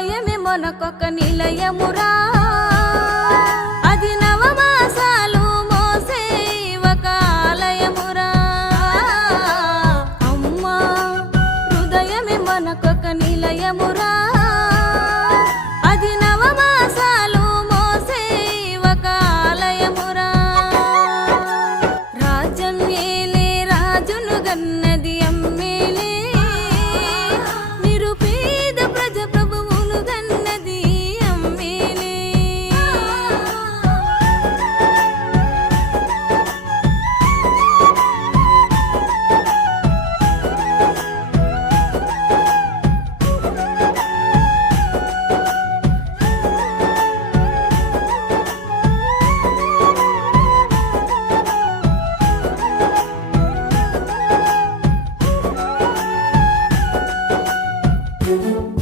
హృదయమే మనకొక నిలయమురా అది నవమాసాలు మోసే ఒక ఆలయమురా అమ్మా హృదయమే మనకొక నిలయమురా